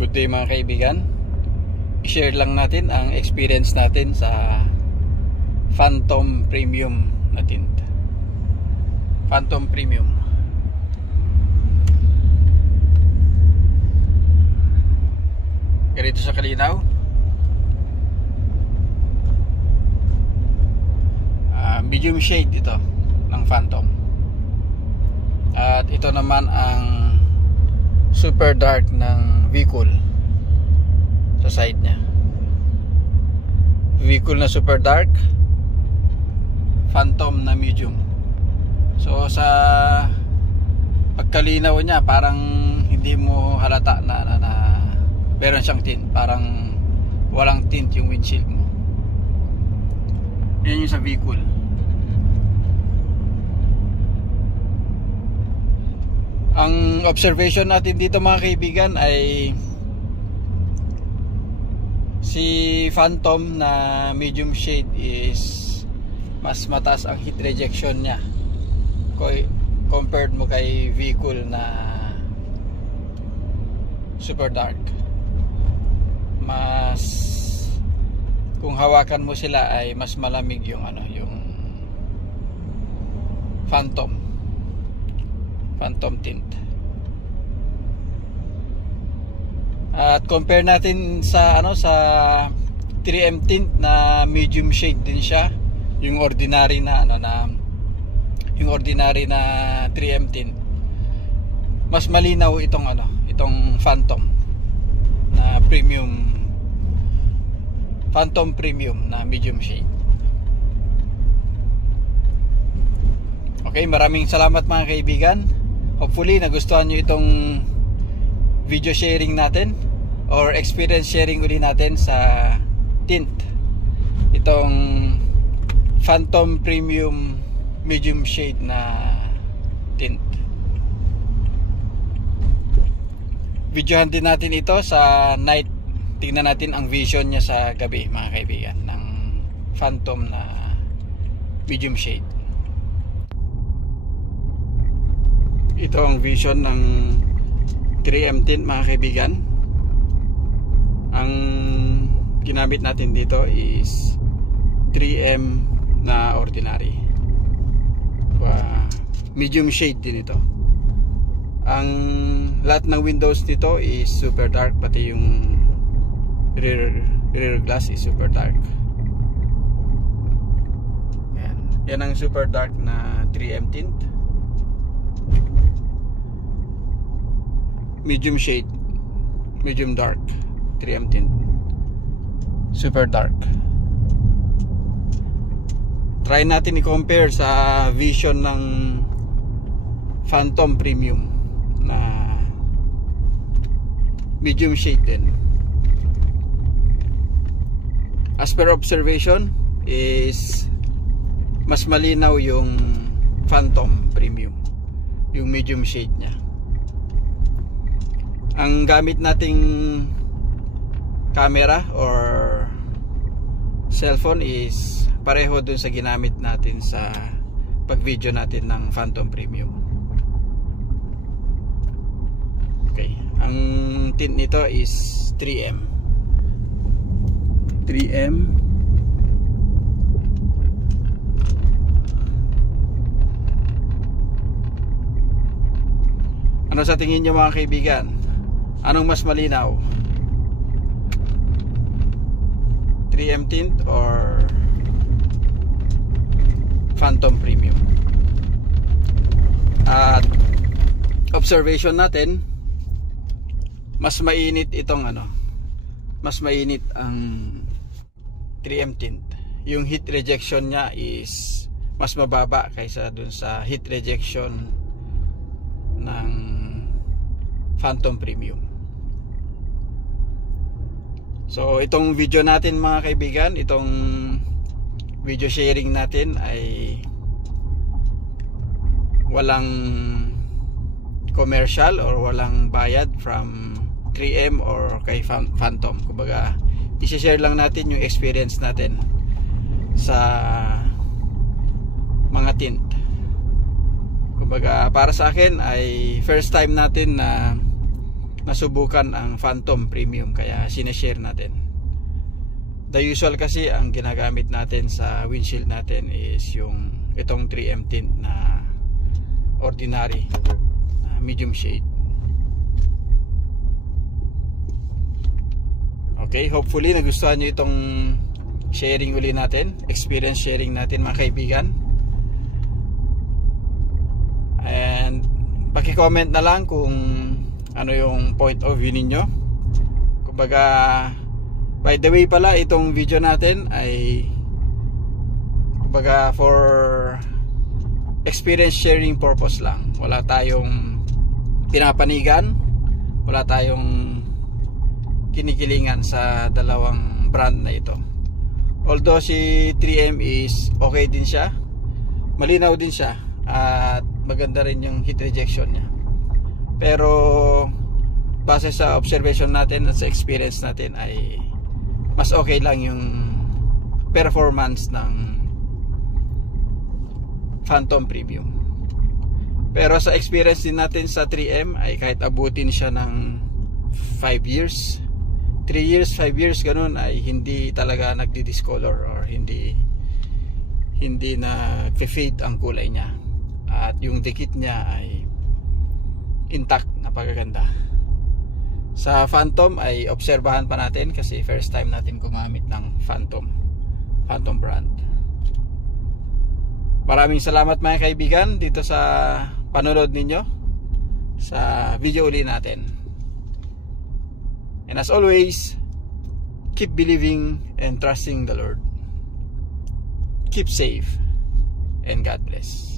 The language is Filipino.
Good day mga kaibigan. I-share lang natin ang experience natin sa Phantom Premium na tint. Phantom Premium. Ganito sa kalinaw. Medium shade ito ng Phantom. At ito naman ang super dark ng Vicul sa side nya. Vicul na super dark, Phantom na medium. So sa pagkalinaw niya parang hindi mo halata na meron siyang tint, parang walang tint yung windshield mo. Yan yung sa Vicul. Ang observation natin dito mga kaibigan ay si Phantom na medium shade is mas mataas ang heat rejection niya compared mo kay Vicul na super dark. Mas kung hawakan mo sila ay mas malamig yung yung Phantom tint. At compare natin sa sa 3M tint na medium shade din siya, yung ordinary na yung ordinary na 3M tint. Mas malinaw itong Phantom na premium, Phantom Premium na medium shade. Okay, maraming salamat mga kaibigan. Hopefully nagustuhan nyo itong video sharing natin or experience sharing uli natin sa tint, itong Phantom Premium medium shade na tint. Videohan din natin ito sa night. Tingnan natin ang vision niya sa gabi mga kaibigan ng Phantom na medium shade. Ito ang vision ng 3M tint mga kaibigan. Ang ginamit natin dito is 3M na ordinary. Medium shade din ito. Ang lahat ng windows dito is super dark, pati yung rear glass is super dark. Yan ang super dark na 3M tint. Medium shade, medium dark 3M tint, super dark. Try natin i-compare sa vision ng Phantom Premium na medium shade din. As per observation is mas malinaw yung Phantom Premium, yung medium shade nya. Ang gamit nating camera or cellphone is pareho dun sa ginamit natin sa pag-video natin ng Phantom Premium. Okay, ang tint nito is 3M. Ano sa tingin nyo mga kaibigan? Anong mas malinaw? 3M tint or Phantom Premium? At observation natin, mas mainit itong mas mainit ang 3M tint. Yung heat rejection niya is mas mababa kaysa dun sa heat rejection ng Phantom Premium. So itong video natin mga kaibigan, itong video sharing natin ay walang commercial or walang bayad from 3M or kay Phantom. Kumbaga i-share lang natin yung experience natin sa mga tint. Kumbaga para sa akin ay first time natin na nasubukan ang Phantom Premium, kaya sineshare natin. The usual kasi ang ginagamit natin sa windshield natin is yung itong 3M tint na ordinary medium shade. Okay, hopefully nagustuhan nyo itong sharing uli natin, experience sharing natin mga kaibigan. And paki-comment na lang kung ano yung point of view ninyo. Kumbaga, by the way pala, itong video natin ay kumbaga for experience sharing purpose lang. Wala tayong pinapanigan, wala tayong kinikilingan sa dalawang brand na ito. Although si 3M is okay din siya, malinaw din siya, at maganda rin yung heat rejection niya. Pero base sa observation natin at sa experience natin ay mas okay lang yung performance ng Phantom Premium. Pero sa experience din natin sa 3M ay kahit abutin siya ng 5 years, 3 years, 5 years, ganun, ay hindi talaga nagdi-discolor or hindi na fade ang kulay niya, at yung dikit niya ay intact, napakaganda. Sa Phantom ay obserbahan pa natin kasi first time natin gumamit ng Phantom brand. Maraming salamat mga kaibigan dito sa panonood ninyo sa video uli natin. And as always, keep believing and trusting the Lord. Keep safe and God bless.